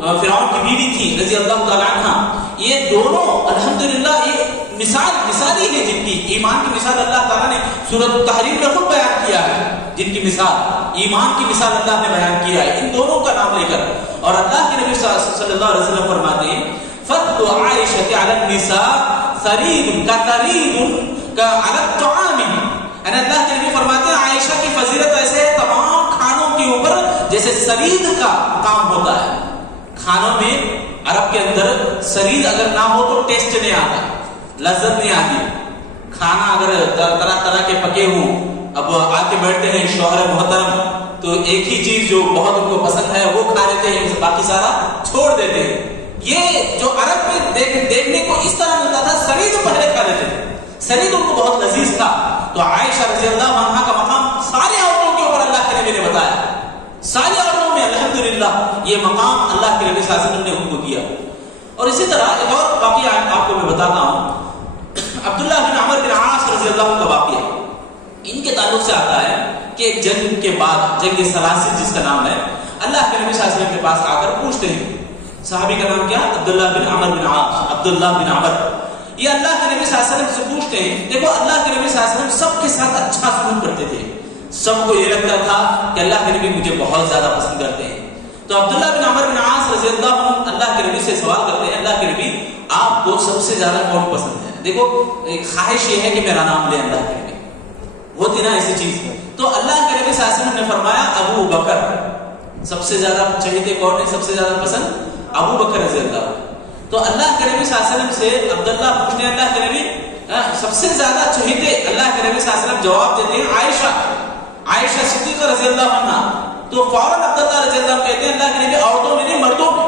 فرعون کی بیوی تھی رضی اللہ تعالی عنہا، یہ دونوں الحمدللہ یہ مثالی ہے جن کی ایمان کی مثال اللہ تعالیٰ نے سورۃ التحریم میں خود بیان کیا ہے. جن کی مثال ایمان کی مثال اللہ نے بیان کیا ہے ان دونوں کا نام لے کر. اور اللہ کے نبی صلی اللہ علیہ وسلم فرماتے ہیں فضل عائشہ علی النساء ثریب کعلی الطعام، یعنی اللہ کے نبی فرماتے ہیں عائشہ کی فضیلت ایسے ہے تمام کھانوں کے اوپر جیسے سرید کا کام ہوتا ہے. کھانوں میں عرب کے اندر سرید اگر نہ ہو تو ٹیسٹ نہیں آتا، لذت نہیں آتی. کھانا اگر طرح طرح کے پکے ہوں، اب آ کے بیٹھتے ہیں شوہر محترم تو ایک ہی چیز جو بہت ان کو پسند ہے وہ کھا لیتے ہیں، باقی سارا چھوڑ دیتے ہیں. یہ جو عرب میں دیکھنے کو اس طرح ملتا تھا، سرید پہلے کھا لیتے تھے، سرید ان کو بہت لذیذ تھا. تو عائشہ رضی اللہ عنہا کا مقام سارے عورتوں کے اوپر اللہ کے نبی نے بتایا، ساری عورتوں میں الحمدللہ یہ مقام اللہ کے نبی صلی اللہ علیہ وسلم نے ان کو دیا. اور اسی طرح ایک اور واقعہ آپ کو میں بتاتا ہوں، عبداللہ بن عمر بن عاص رضی اللہ عنہ کا واقعہ. ان کے تعلق سے آتا ہے کہ ایک جنگ کے بعد جنگ سلاسل جس کا نام ہے، اللہ کے نبی صلی اللہ علیہ وسلم کے پاس آ کر پوچھتے ہیں، صحابی کا نام کیا؟ عبداللہ بن عمر بن عاص. عبداللہ بن عمر یہ اللہ کے نبی صلی اللہ علیہ وسلم سے پوچھتے ہیں. دیکھو اللہ کے نبی صلی اللہ علیہ وسلم سب کے ساتھ اچھا سلوک کرتے تھے، سب کو یہ لگتا تھا کہ اللہ کے نبی مجھے بہت زیادہ پسند کرتے ہیں. تو عبداللہ بن عمر بن عاص رضی اللہ عنہ اللہ کے نبی سے سوال کرتے ہیں، اللہ کے نبی آپ کو سب سے زیادہ کون پسند ہے؟ دیکھو ایک خواہش یہ ہے کہ میرا نام لے اللہ کے نبی، ہوتی نا ایسی چیز. تو اللہ کے نبی صلی اللہ علیہ وسلم نے فرمایا ابو بکر. سب سے زیادہ چہیتے کون ہے، سب سے زیادہ پسند ابو بکر رضی اللہ عنہ. تو اللہ کے نبی صلی اللہ علیہ وسلم سے عبداللہ پوچھتے ہیں اللہ کے نبی سب سے زیادہ چہیتے، اللہ کے نبی صلی اللہ علیہ وسلم جواب دیتے ہیں عائشہ صدیقہ رضی اللہ عنہ. تو فوراً عبداللہ رضی اللہ عنہ کہتے ہیں اللہ کے نبی عورتوں میں نہیں مردوں میں.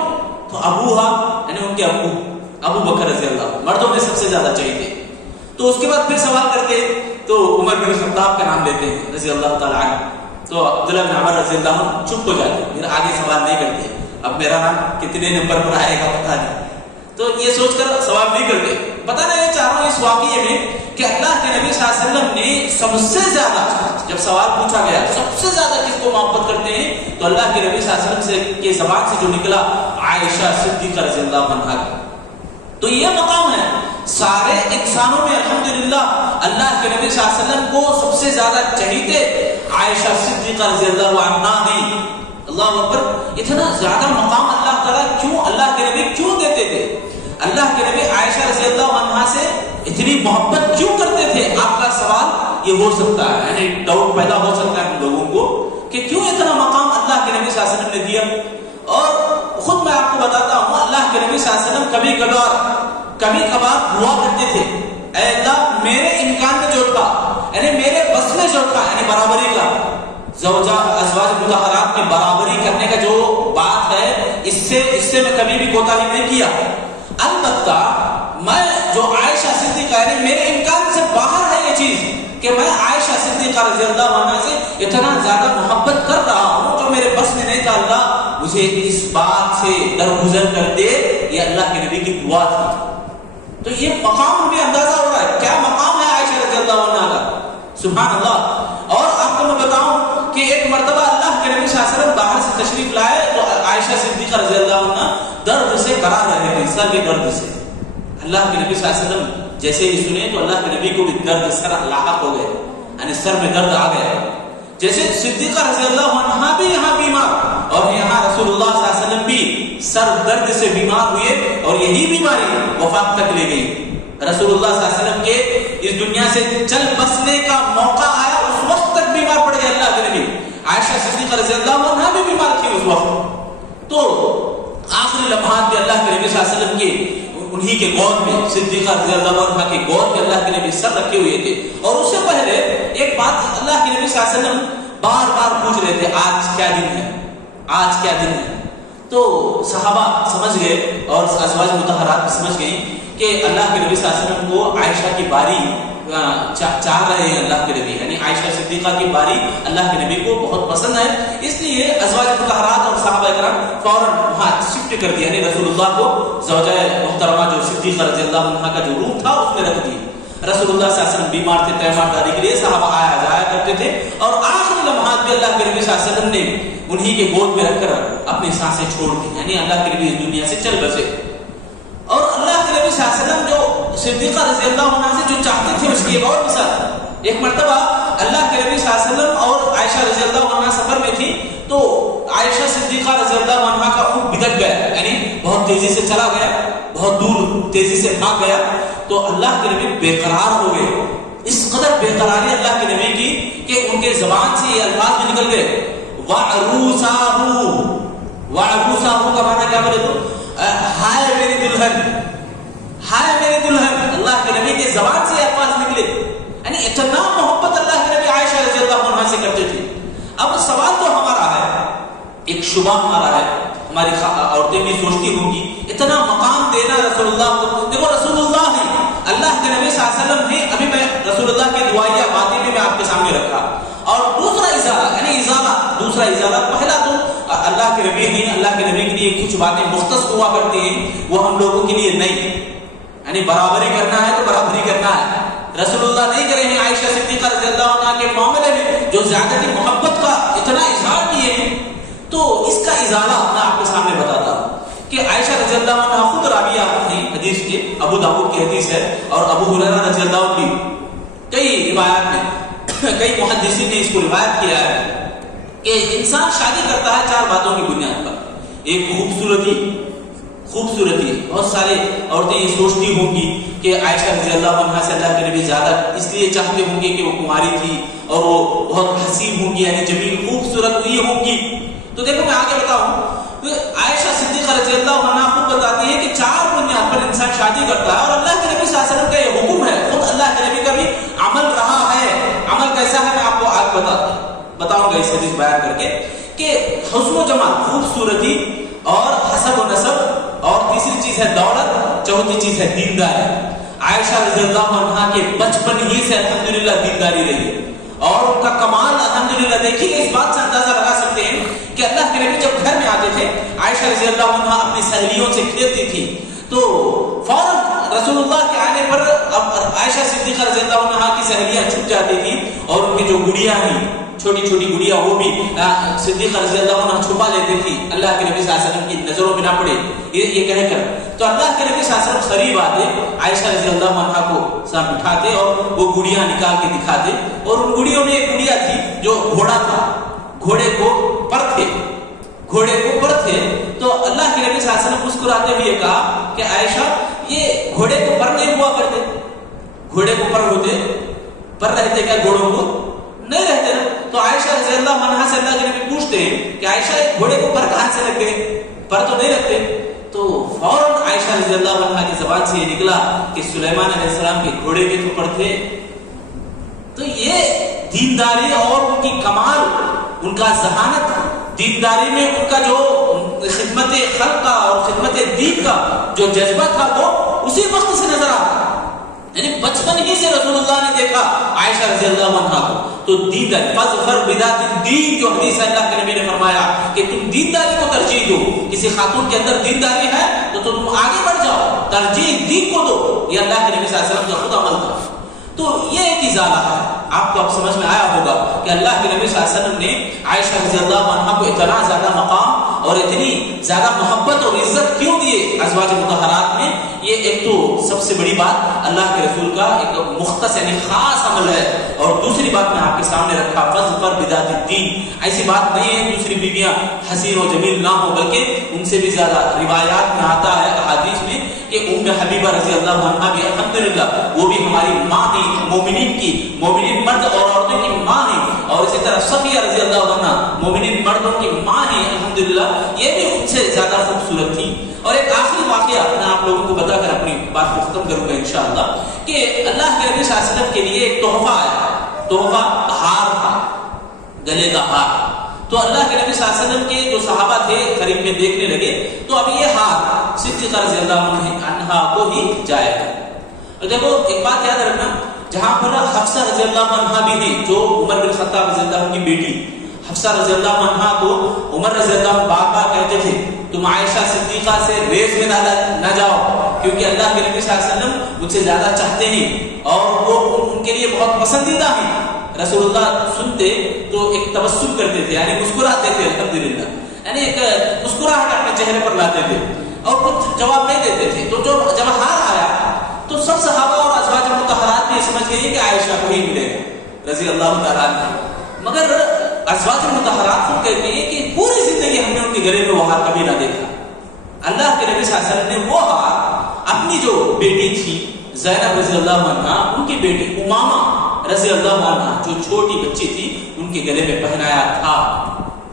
تو ابوہا یعنی ان کے ابو بکر رضی اللہ عنہ مردوں میں سب سے زیادہ چہیتے. تو اس کے بعد پھر سوال کرتے تو عمر بن خطاب کا نام لیتے ہیں رضی اللہ تعالی عنہ. تو عبداللہ بن عمر رضی اللہ عنہ چپ ہو جاتے ہیں، پھر آگے سوال نہیں کرتے. اب میرا نام کتنے نمبر پر آئے گا پتہ نہیں، تو یہ سوچ کر سوال نہیں کرتے. بتانا یہ چاہ رہا ہوں اس واقعے میں کہ اللہ کے نبی صلی اللہ علیہ وسلم نے سب سے زیادہ جب سوال پوچھا گیا سب سے زیادہ کس کو محبت کرتے ہیں تو اللہ کے نبی صلی اللہ علیہ وسلم سے کے زبان سے جو نکلا عائشہ صدیقہ رضی اللہ عنہا کا. تو یہ مقام ہے سارے انسانوں میں الحمدللہ اللہ کے نبی صلی اللہ علیہ وسلم کو سب سے زیادہ چہیتے عائشہ صدیقہ رضی اللہ عنہا ہیں. اللہ اکبر. اتنا زیادہ مقام اللہ تعالیٰ کیوں اللہ کے نبی کیوں دیتے تھے؟ اللہ کے نبی عائشہ رضی اللہ عنہا سے اتنی محبت کیوں کرتے تھے؟ آپ کا سوال یہ ہو سکتا ہے، یعنی ڈاؤٹ پیدا ہو سکتا ہے ہم لوگوں کو کہ کیوں اتنا مقام اللہ کے نبی صلی اللہ علیہ وسلم نے دیا. اور خود میں آپ کو بتاتا ہوں اللہ کے نبی صلی اللہ علیہ وسلم کبھی کبھار دعا کرتے تھے اے اللہ میرے امکان میں جو تھا یعنی میرے بس میں جو تھا یعنی برابری کا زوجہ ازواج مطہرات میں برابری کرنے کا جو بات ہے اس سے میں کبھی بھی کوتاہی نہیں کیا. البتہ میں جو عائشہ صدیقہ یعنی میرے امکان سے باہر ہے یہ چیز کہ میں عائشہ صدیقہ رضی اللہ عنہا سے اتنا زیادہ محبت کر رہا ہوں جو میرے بس میں نہیں تھا. اللہ مجھے اس بات سے درگزر کر دے. یہ اللہ کے نبی کی دعا تھی. تو یہ مقام بھی اندازہ ہو رہا ہے کیا مقام ہے عائشہ رضی اللہ عنہا کا. سبحان اللہ. اور آپ کو میں بتاؤں کہ ایک مرتبہ اللہ کے نبی صلی اللہ علیہ وسلم باہر سے تشریف لائے تو عائشہ صدیقہ رضی اللہ عنہا درد سے کرا رہے تھے سر کے درد سے. اللہ کے نبی صلی اللہ علیہ وسلم جیسے ہی سنے تو اللہ کے نبی کو بھی درد سر لاحق ہو گئے یعنی سر میں درد آ گیا. جیسے صدیقہ رضی اللہ عنہا بھی یہاں بیمار اور یہاں رسول اللہ صلی اللہ علیہ وسلم بھی سر درد سے بیمار ہوئے اور یہی بیماری وفات تک لے گئی. رسول اللہ صلی اللہ علیہ وسلم کے اس دنیا سے چل بسنے کا موقع آیا اس وقت تک بیمار پڑ گئے اللہ کے نبی. عائشہ صدیقہ رضی اللہ عنہا بھی بیمار تھی اس وقت. تو آخری لمحات میں اللہ کے نبی صلی اللہ علیہ وسلم کے انہی کے گود میں صدیقہ رضی اللہ عنہا کے گود میں اللہ کے نبی سر رکھے ہوئے تھے. اور اس سے پہلے ایک بات اللہ کے نبی صلی اللہ علیہ وسلم بار بار پوچھ رہے تھے آج کیا دن ہے آج کیا دن ہے. تو صحابہ سمجھ گئے اور ازواج مطہرات بھی سمجھ گئی کہ اللہ کے نبی صلی اللہ علیہ وسلم کو عائشہ کی باری چاہ رہے ہیں. اللہ کے نبی یعنی عائشہ صدیقہ کی باری اللہ کے نبی کو بہت پسند ہے. اس لیے ازواج مطہرات اور صحابہ کرام فوراً وہاں شفٹ کر دیا یعنی رسول اللہ کو زوجہ محترمہ جو صدیقہ رضی اللہ عنہا کا جو روم تھا اس میں رکھ دی. رسول اللہ صلی اللہ علیہ وسلم بیمار تھے تیمارداری کے لیے صحابہ آیا جایا کرتے تھے اور آخری لمحات میں اللہ کے نبی صلی اللہ علیہ وسلم نے انہی کے گود میں رکھ کر اپنی سانسیں چھوڑ دی یعنی اللہ کے نبی اس دنیا سے چل بسے. اور اللہ کے نبی صلی اللہ علیہ وسلم جو صدیقہ رضی اللہ عنہا سے جو چاہتے تھے اس کی ایک اور مثال. ایک مرتبہ اللہ کے نبی صلی اللہ علیہ وسلم اور عائشہ رضی اللہ عنہا سفر میں تھی تو عائشہ صدیقہ رضی اللہ عنہا کا اونٹ بگڑ گیا یعنی بہت تیزی سے چلا گیا بہت دور تیزی سے بھاگ گیا. تو اللہ کے نبی بے قرار ہو گئے. اس قدر بے قراری اللہ کے نبی کی کہ ان کے زبان سے یہ الفاظ بھی نکل گئے وعروساہو کا معنی کیا بولے تو ہائے میری دلہن ہائے میری دلہن. اللہ کے نبی کے زبان سے یہ الفاظ نکلے یعنی اتنا محبت اللہ کے نبی عائشہ رضی اللہ عنہا سے کرتے تھے. اب سوال تو ہمارا ہے ایک شبہ ہمارا ہے ہماری عورتیں بھی سوچتی ہوں گی اتنا مقام دینا رسول اللہ کو. دیکھو رسول اللہ ہے اللہ کے نبی صلی اللہ علیہ وسلم نے ابھی میں رسول اللہ کی دعائیہ باتیں بھی میں آپ کے سامنے رکھا. اور دوسرا ازالہ یعنی دوسرا ازالہ پہلا تو اللہ کے نبی ہیں اللہ کے نبی کے لیے کچھ باتیں مختص ہوا کرتی ہیں وہ ہم لوگوں کے لیے نہیں یعنی برابری کرنا ہے تو برابری کرنا ہے. رسول اللہ نہیں کرے ہیں عائشہ صدیقہ رضی اللہ عنہا کے معاملے میں جو زیادتی محبت کا اتنا اظہار کیے ہیں. تو اس کا ازالہ میں آپ کے سامنے بتاتا ہوں کہ عائشہ رضی اللہ عنہا خود راویہ ہیں حدیث کے ابو داؤد کی حدیث ہے اور ابو ہریرہ رضی اللہ عنہ کی کئی روایات میں کئی محدثین نے اس کو روایت کیا ہے کہ انسان شادی کرتا ہے چار باتوں کی بنیاد پر. ایک خوبصورتی بہت سارے عورتیں یہ سوچتی ہوں گی کہ عائشہ رضی اللہ عنہا سے اللہ کے نبی زیادہ اس لیے چاہتے ہوں گے کہ وہ کماری تھی اور وہ بہت حسین ہوں گی یعنی جمیل خوبصورت ہوئی ہوں گی. تو دیکھو میں آگے بتاؤں عائشہ صدیقہ رضی اللہ عنہا خود بتاتی ہے کہ چار بنیاد پر انسان شادی کرتا ہے اور اللہ کے نبی صلی اللہ علیہ وسلم کا یہ حکم ہے خود اللہ کے نبی کا بھی عمل رہا ہے. عمل کیسا ہے میں آپ کو آج بتاؤں گا اس حدیث بیان کر کے کہ حسن و جمال خوبصورتی اور حسب و نسب اور تیسری چیز ہے دولت چوتھی چیز ہے دینداری. عائشہ رضی اللہ عنہا کے بچپن ہی سے الحمدللہ دینداری رہی اور ان کا کمال الحمدللہ دیکھیے اس بات سے اندازہ لگا سکتے ہیں کہ اللہ کے نبی جب گھر میں آتے تھے عائشہ رضی اللہ عنہا اپنی سہیلیوں سے کھیلتی تھی تو فوراً رسول اللہ کے آنے پر عائشہ صدیقہ رضی اللہ عنہا کی کی سہیلیاں چھپ جاتی تھی اور ان کی جو گڑیاں ہیں چھوٹی چھوٹی گڑیا وہ بھی صدیقہ رضی اللہ عنہ چھپا لیتی تھی اللہ کے نبی صلی اللہ علیہ وسلم کی نظروں میں نہ پڑے یہ کہہ کر. تو اللہ کے نبی صلی اللہ علیہ وسلم قریب آتے, عائشہ رضی اللہ عنہ کو ساتھ بٹھاتے اور وہ گڑیاں نکال کے دکھاتے. اور ان گڑیوں میں ایک گڑیا تھی جو گھوڑا تھا, گھوڑے کو پر تھے, گھوڑے کو پر تھے. تو اللہ کے نبی صلی اللہ علیہ وسلم مسکراتے ہوئے کہا کہ عائشہ یہ گھوڑے کو پر نہیں ہوا کرتے, گھوڑے کو پر ہوتے, پر رہتے کیا گھوڑوں کو نہیں رہتے نا. تو عائشہ رضی اللہ عنہا سے اللہ کے نبی پوچھتے ہیں کہ عائشہ گھوڑے کو پر کہاں سے لگ گئے, پر تو نہیں رکھتے. تو فوراً عائشہ رضی اللہ عنہا کی زبان سے یہ نکلا کہ سلیمان علیہ السلام کے گھوڑے کے تو پر تھے. تو یہ دینداری اور ان کی کمال, ان کا ذہانت, دینداری میں ان کا جو خدمت خلق کا اور خدمت دین کا جو جذبہ تھا وہ اسی وقت سے نظر آتا. یعنی بچپن ہی سے رسول اللہ نے دیکھا عائشہ رضی اللہ عنہا کو. تو دینداری فظفر بذات الدین جو حدیث اللہ کے نبی نے فرمایا کہ تم دینداری کو ترجیح دو. کسی خاتون کے اندر دینداری ہے تو تم آگے بڑھ جاؤ, ترجیح دین کو دو. یہ اللہ کے نبی صلی اللہ علیہ وسلم کا خود عمل تھا. تو یہ ایک ازالہ ہے. آپ کو اب سمجھ میں آیا ہوگا کہ اللہ کے نبی صلی اللہ علیہ وسلم نے عائشہ رضی اللہ عنہا کو اتنا زیادہ مقام اور اتنی زیادہ محبت اور عزت کیوں دیے ازواج مطہرات میں. یہ ایک تو سب سے بڑی بات اللہ کے رسول کا ایک مختص یعنی خاص عمل ہے. اور دوسری بات میں آپ کے سامنے رکھا فظفر بذات الدین. ایسی بات نہیں ہے دوسری بیویاں حسین و جمیل نہ ہو, بلکہ ان سے بھی زیادہ روایات میں آتا ہے احادیث میں کہ ام حبیبہ رضی اللہ عنہا بھی الحمدللہ وہ بھی ہماری ماں ہیں, مومنین کی, مومنین مرد اور عورتوں کی ماں ہیں. اور اسی طرح صفیہ رضی اللہ عنہا مومنین مردوں کی ماں ہیں الحمدللہ, یہ بھی ان سے زیادہ خوبصورت تھی. اور ایک آخری واقعہ میں آپ لوگوں کو بتا کر اپنی بات کو ختم کروں گا انشاءاللہ کہ اللہ کے نبی صلی اللہ علیہ وسلم کے لیے ایک تحفہ آیا. تحفہ ہار تھا, گلے کا ہار. تو اللہ کے نبی صلی اللہ علیہ وسلم کے جو صحابہ تھے قریب میں دیکھنے لگے تو اب یہ ہار صدیقہ رضی اللہ عنہا کو ہی جائے گا. اور دیکھو ایک بات یاد رکھنا, جہاں پر حفصہ رضی اللہ عنہا بھی تھی جو عمر بن خطاب رضی اللہ عنہ کی بیٹی, حفصہ رضی اللہ عنہا کو عمر رضی اللہ عنہ بار بار کہتے تھے تم عائشہ صدیقہ سے ریس میں نہ جاؤ کیونکہ اللہ کے نبی صلی اللہ علیہ وسلم مجھ سے زیادہ چاہتے ہیں اور وہ ان کے لیے بہت پسندیدہ ہیں. رسول اللہ سنتے تو ایک تبسم کرتے تھے یعنی مسکراتے تھے الحمدللہ, یعنی ایک مسکراہٹ اپنے چہرے پر لاتے تھے اور کچھ جواب نہیں دیتے تھے. تو جب ہار آیا تو سب صحابہ اور ازواج مطہرات بھی سمجھ گئے کہ عائشہ کو ہی ملے گا رضی اللہ تعالیٰ عنہ. مگر ازواج مطہرات خود کہتے ہیں کہ پوری زندگی ہم نے ان کے گلے میں وہ ہار کبھی نہ دیکھا. اللہ کے نبی صلی اللہ علیہ وسلم نے وہ ہار اپنی جو بیٹی تھی زینب رضی اللہ عنہا, ان کی بیٹی امامہ رضی اللہ عنہا جو چھوٹی بچی تھی ان کے گلے میں پہنایا تھا.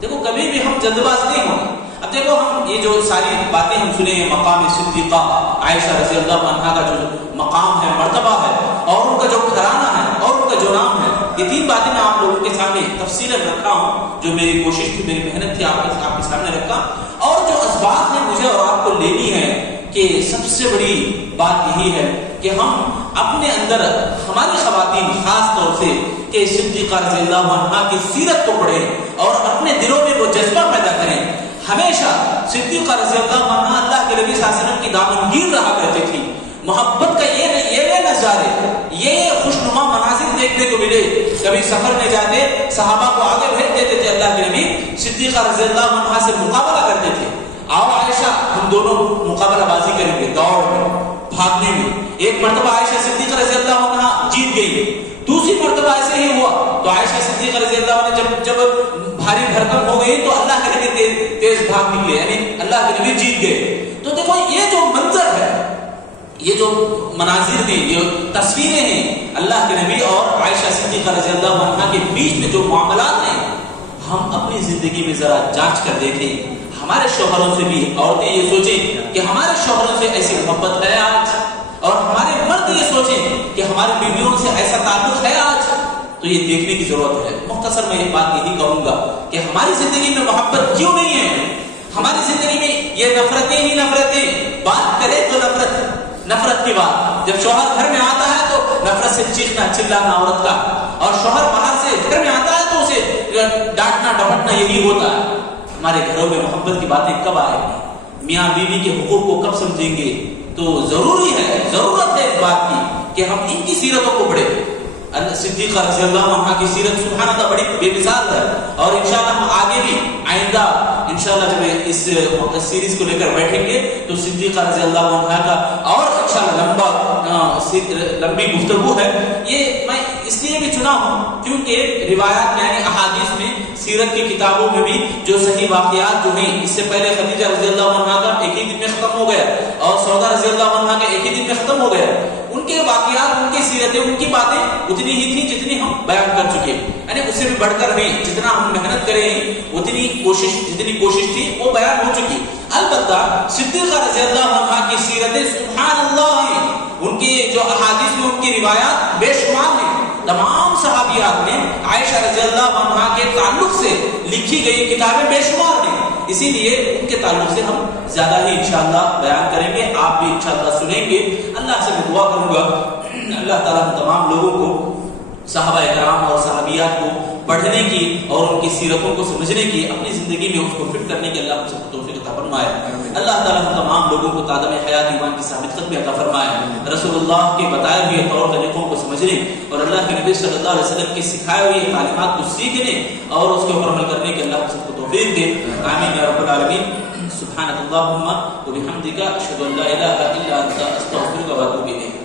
دیکھو کبھی بھی ہم جلد باز نہیں ہوں. اب دیکھو ہم یہ جو ساری باتیں ہم سنے ہیں, مقام صدیقہ عائشہ رضی اللہ عنہا کا جو مقام ہے, مرتبہ ہے, اور ان کا جو گھرانہ ہے اور ان کا جو نام ہے, یہ تین باتیں میں آپ لوگوں کے سامنے تفصیل رکھا ہوں جو میری کوشش تھی, میری محنت تھی آپ کے سامنے رکھا. اور جو اسباب ہیں مجھے اور آپ کو لینی ہے کہ سب سے بڑی بات یہی ہے کہ ہم اپنے اندر ہماری خواتین خاص طور سے کہ صدیقہ رضی اللہ عنہا کی سیرت کو پڑھیں اور اپنے دلوں میں وہ جذبہ پیدا کریں. ہمیشہ صدیقہ رضی اللہ عنہا اللہ کے نبی صلی اللہ علیہ وسلم کی دامنگیر رہا کرتے تھی. محبت کا یہ نظارے, یہ خوشنما مناظر دیکھنے کو ملے. کبھی سفر میں جاتے صحابہ کو آگے بھیج دیتے تھے اللہ کے نبی, صدیقہ رضی اللہ عنہا سے مقابلہ کرتے تھے. آؤ عائشہ ہم دونوں مقابلہ بازی کریں گے دوڑ میں, بھاگنے میں. ایک مرتبہ عائشہ صدیقہ رضی اللہ عنہا جیت گئی, دوسری مرتبہ ایسے ہی ہوا تو عائشہ صدیقہ رضی اللہ عنہ جب بھاری بھرکم ہو گئی تو اللہ کے نبی تیز بھاگ نکلے, یعنی اللہ کے نبی جیت گئے. تو دیکھو یہ جو منظر ہے, یہ جو مناظر ہیں, یہ تصویریں ہیں اللہ کے نبی اور عائشہ صدیقہ رضی اللہ عنہا کے بیچ میں جو معاملات ہیں, ہم اپنی زندگی میں ذرا جانچ کر دیکھیں. ہمارے شوہروں سے بھی عورتیں یہ سوچیں کہ ہمارے شوہروں سے ایسی محبت ہے آج, اور ہمارے مرد یہ سوچیں کہ ہماری بیویوں سے ایسا تعلق ہے آج. تو یہ دیکھنے کی ضرورت ہے. مختصر میں ایک بات یہی کہوں گا کہ ہماری زندگی میں محبت کیوں نہیں ہے, ہماری زندگی میں یہ نفرتیں ہی نفرتیں. بات کرے تو نفرت کی بات, جب شوہر گھر میں آتا ہے تو نفرت سے چیخنا چلانا عورت کا, اور شوہر باہر سے گھر میں آتا ہے تو اسے ڈانٹنا ڈپٹنا یہی ہوتا ہے. ہمارے گھروں میں محبت کی باتیں کب آئیں گی, میاں بیوی کے حقوق کو کب سمجھیں گے؟ تو ضروری ہے, ضرورت ہے اس بات کی کہ ہم ان کی سیرتوں کو پڑھیں. صدیقہ رضی اللہ عنہ کی سیرت سبحان اللہ بڑی بے مثال ہے، اور انشاءاللہ ہم آگے بھی آئندہ انشاءاللہ جب اس سیریز کو لے کر بیٹھیں گے تو صدیقہ رضی اللہ عنہ کا اور اچھا لمبی گفتگو ہے۔ یہ میں اس لیے بھی چنا ہوں کیونکہ روایات یعنی احادیث میں، سیرت کی کتابوں میں بھی جو صحیح واقعات جو ہیں، اس سے پہلے خدیجہ رضی اللہ عنہ کا ایک ہی دن میں ختم ہو گیا اور سودا رضی اللہ عنہ کا ایک ہی دن میں ختم ہو گیا، ان کے واقعات، ان کی سیرتیں، ان کی باتیں اتنی ہی تھی جتنی ہم بیان کر چکے، یعنی اس سے بھی بڑھ کر نہیں، جتنا ہم محنت کریں اتنی کوشش تھی وہ بیان ہو چکی۔ البتہ صدیقہ رضی اللہ عنہ کی سیرتیں سبحان اللہ ہیں، ان کی جو احادیث میں ان کی روایات بے شمار ہیں، تمام صحابیات میں عائشہ رضی اللہ عنہ کے تعلق سے لکھی گئی کتابیں بے شمار ہیں، اسی لیے ان کے تعلق سے ہم زیادہ ہی انشاءاللہ بیان کریں گے، آپ بھی انشاءاللہ سنیں گے۔ اللہ سے میں دعا کروں گا اللہ تعالیٰ ہم تمام لوگوں کو صحابہ کرام اور صحابیات کو پڑھنے کی اور ان کی سیرتوں کو سمجھنے کی، اپنی زندگی میں اس کو فٹ کرنے کی اللہ ہم سب کو توفیق عطا فرمائے۔ اللہ تعالیٰ ہم تمام لوگوں کو تادم حیات ایمان کی ثابت قدمی عطا فرمائے، رسول اللہ کے بتائے ہوئے طور طریقوں کو سمجھنے اور اللہ کے نبی صلی اللہ علیہ وسلم کی سکھائے ہوئے تعلیمات کو سیکھنے اور اس کے اوپر عمل کرنے کے اللہ ہم سب کو توفیق دے، آمین یا رب العالمین۔ سبحانک اللہم و بحمدک، اشہد ان لا الہ الا انت، استغفرک و اتوب الیک۔